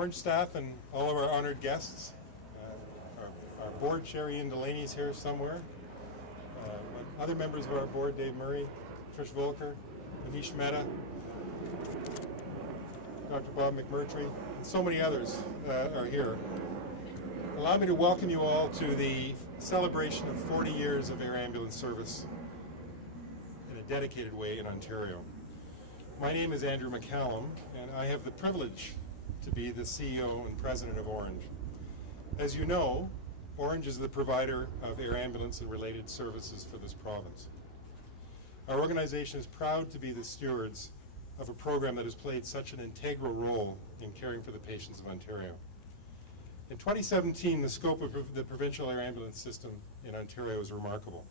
Orange staff and all of our honored guests. Our board, Sherry Ian Delaney, is here somewhere. Other members of our board, Dave Murray, Trish Volker, Anish Mehta, Dr. Bob McMurtry, and so many others are here. Allow me to welcome you all to the celebration of 40 years of air ambulance service in a dedicated way in Ontario. My name is Andrew McCallum, and I have the privilege to be the CEO and President of Orange. As you know, Orange is the provider of air ambulance and related services for this province. Our organization is proud to be the stewards of a program that has played such an integral role in caring for the patients of Ontario. In 2017, the scope of the provincial air ambulance system in Ontario is remarkable.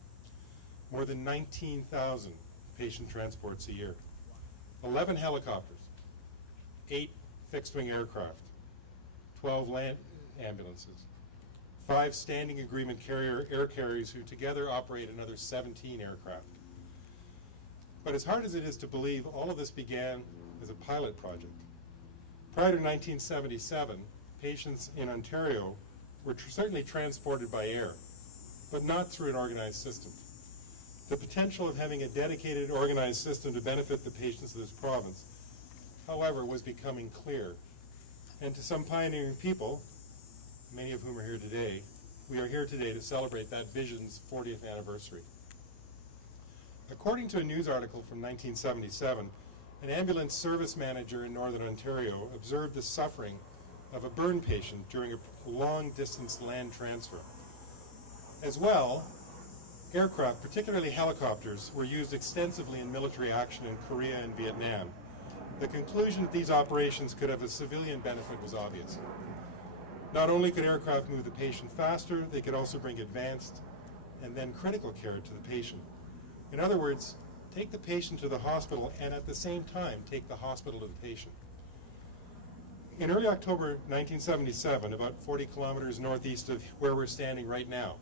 More than 19,000 patient transports a year, 11 helicopters, 8 fixed-wing aircraft, 12 land ambulances, 5 standing agreement air carriers who together operate another 17 aircraft. But as hard as it is to believe, all of this began as a pilot project. Prior to 1977, patients in Ontario were certainly transported by air, but not through an organized system. The potential of having a dedicated organized system to benefit the patients of this province, however, was becoming clear. And to some pioneering people, many of whom are here today, we are here today to celebrate that vision's 40th anniversary. According to a news article from 1977, an ambulance service manager in Northern Ontario observed the suffering of a burn patient during a long-distance land transfer. As well, aircraft, particularly helicopters, were used extensively in military action in Korea and Vietnam. The conclusion that these operations could have a civilian benefit was obvious. Not only could aircraft move the patient faster, they could also bring advanced and then critical care to the patient. In other words, take the patient to the hospital and at the same time take the hospital to the patient. In early October 1977, about 40 kilometers northeast of where we're standing right now,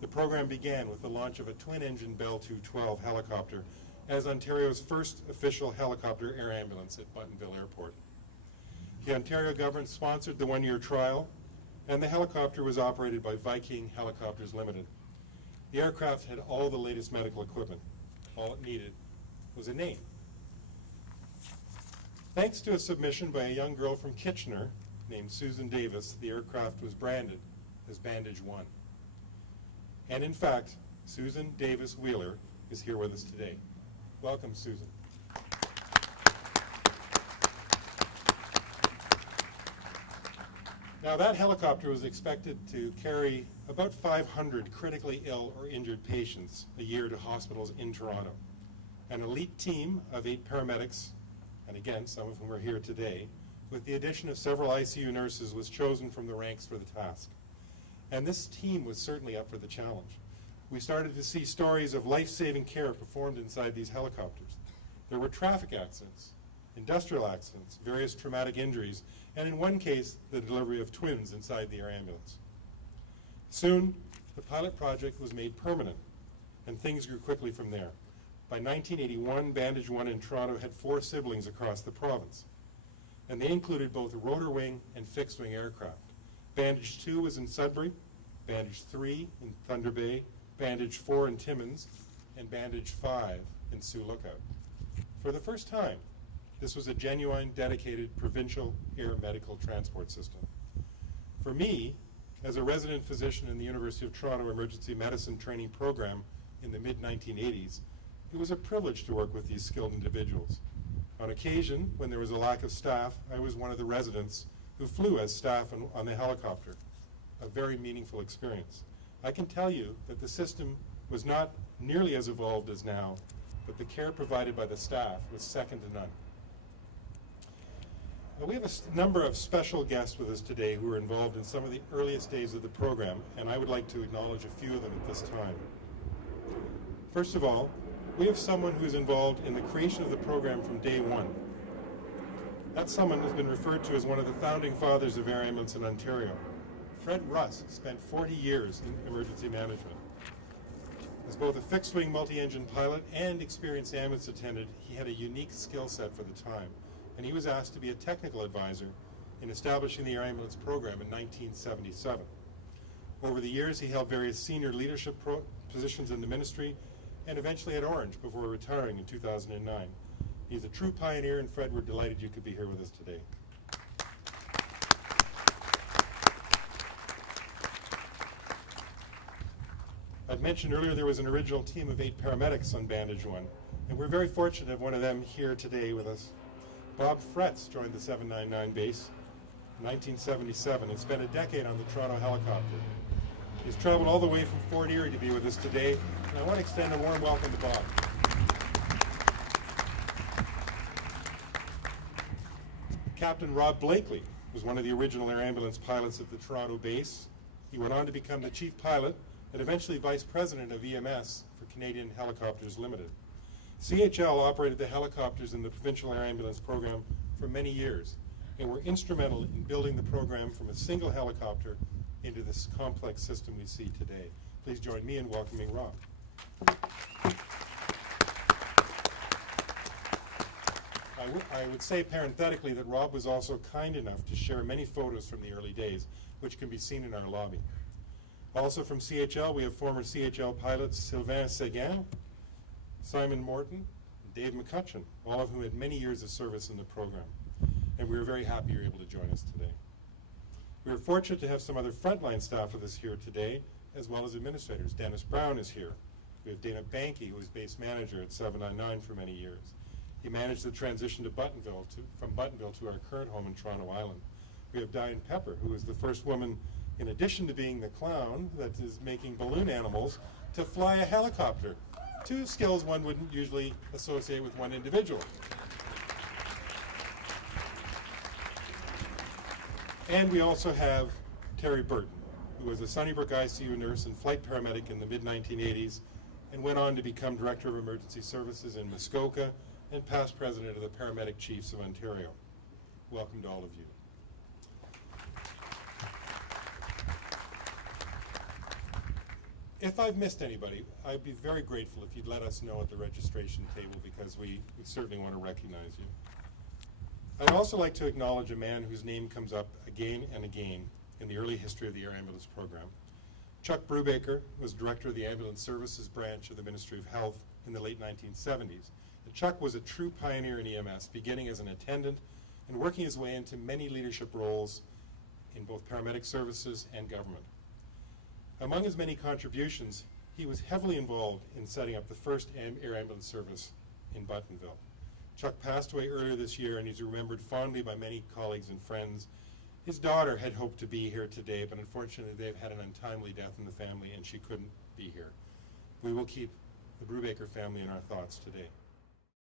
the program began with the launch of a twin-engine Bell 212 helicopter as Ontario's first official helicopter air ambulance at Buttonville Airport. The Ontario government sponsored the one-year trial, and the helicopter was operated by Viking Helicopters Limited. The aircraft had all the latest medical equipment. All it needed was a name. Thanks to a submission by a young girl from Kitchener named Susan Davis, the aircraft was branded as Bandage 1. And in fact, Susan Davis Wheeler is here with us today. Welcome, Susan. Now, that helicopter was expected to carry about 500 critically ill or injured patients a year to hospitals in Toronto. An elite team of 8 paramedics, and again, some of whom are here today, with the addition of several ICU nurses, was chosen from the ranks for the task. And this team was certainly up for the challenge. We started to see stories of life-saving care performed inside these helicopters. There were traffic accidents, industrial accidents, various traumatic injuries, and in one case, the delivery of twins inside the air ambulance. Soon, the pilot project was made permanent, and things grew quickly from there. By 1981, Bandage 1 in Toronto had 4 siblings across the province, and they included both rotor wing and fixed wing aircraft. Bandage 2 was in Sudbury, Bandage 3 in Thunder Bay, Bandage 4 in Timmins, and Bandage 5 in Sioux Lookout. For the first time, this was a genuine, dedicated provincial air medical transport system. For me, as a resident physician in the University of Toronto Emergency Medicine training program in the mid-1980s, it was a privilege to work with these skilled individuals. On occasion, when there was a lack of staff, I was one of the residents who flew as staff on the helicopter. A very meaningful experience. I can tell you that the system was not nearly as evolved as now, but the care provided by the staff was second to none. Now, we have a number of special guests with us today who are involved in some of the earliest days of the program, and I would like to acknowledge a few of them at this time. First of all, we have someone who is involved in the creation of the program from day one. That someone has been referred to as one of the founding fathers of air ambulance in Ontario. Fred Russ spent 40 years in emergency management. As both a fixed-wing multi-engine pilot and experienced ambulance attendant, he had a unique skill set for the time, and he was asked to be a technical advisor in establishing the air ambulance program in 1977. Over the years, he held various senior leadership positions in the ministry and eventually at Orange before retiring in 2009. He's a true pioneer, and Fred, we're delighted you could be here with us today. I'd mentioned earlier there was an original team of 8 paramedics on Bandage 1, and we're very fortunate to have one of them here today with us. Bob Fretz joined the 799 base in 1977 and spent a decade on the Toronto helicopter. He's traveled all the way from Fort Erie to be with us today, and I want to extend a warm welcome to Bob. Captain Rob Blakely was one of the original air ambulance pilots at the Toronto base. He went on to become the chief pilot and eventually vice president of EMS for Canadian Helicopters Limited. CHL operated the helicopters in the provincial air ambulance program for many years and were instrumental in building the program from a single helicopter into this complex system we see today. Please join me in welcoming Rob. I would say parenthetically that Rob was also kind enough to share many photos from the early days, which can be seen in our lobby. Also from CHL, we have former CHL pilots Sylvain Seguin, Simon Morton, and Dave McCutcheon, all of whom had many years of service in the program. And we are very happy you're able to join us today. We are fortunate to have some other frontline staff with us here today, as well as administrators. Dennis Brown is here. We have Dana Banky, who was base manager at 799 for many years. He managed the transition to from Buttonville to our current home in Toronto Island. We have Diane Pepper, who is the first woman, in addition to being the clown that is making balloon animals, to fly a helicopter. 2 skills one wouldn't usually associate with one individual. And we also have Terry Burton, who was a Sunnybrook ICU nurse and flight paramedic in the mid-1980s and went on to become Director of Emergency Services in Muskoka and past president of the Paramedic Chiefs of Ontario. Welcome to all of you. If I've missed anybody, I'd be very grateful if you'd let us know at the registration table, because we certainly want to recognize you. I'd also like to acknowledge a man whose name comes up again and again in the early history of the air ambulance program. Chuck Brubaker was director of the Ambulance Services branch of the Ministry of Health in the late 1970s. And Chuck was a true pioneer in EMS, beginning as an attendant and working his way into many leadership roles in both paramedic services and government. Among his many contributions, he was heavily involved in setting up the first air ambulance service in Buttonville. Chuck passed away earlier this year, and he's remembered fondly by many colleagues and friends. His daughter had hoped to be here today, but unfortunately they've had an untimely death in the family and she couldn't be here. We will keep the Brubaker family in our thoughts today.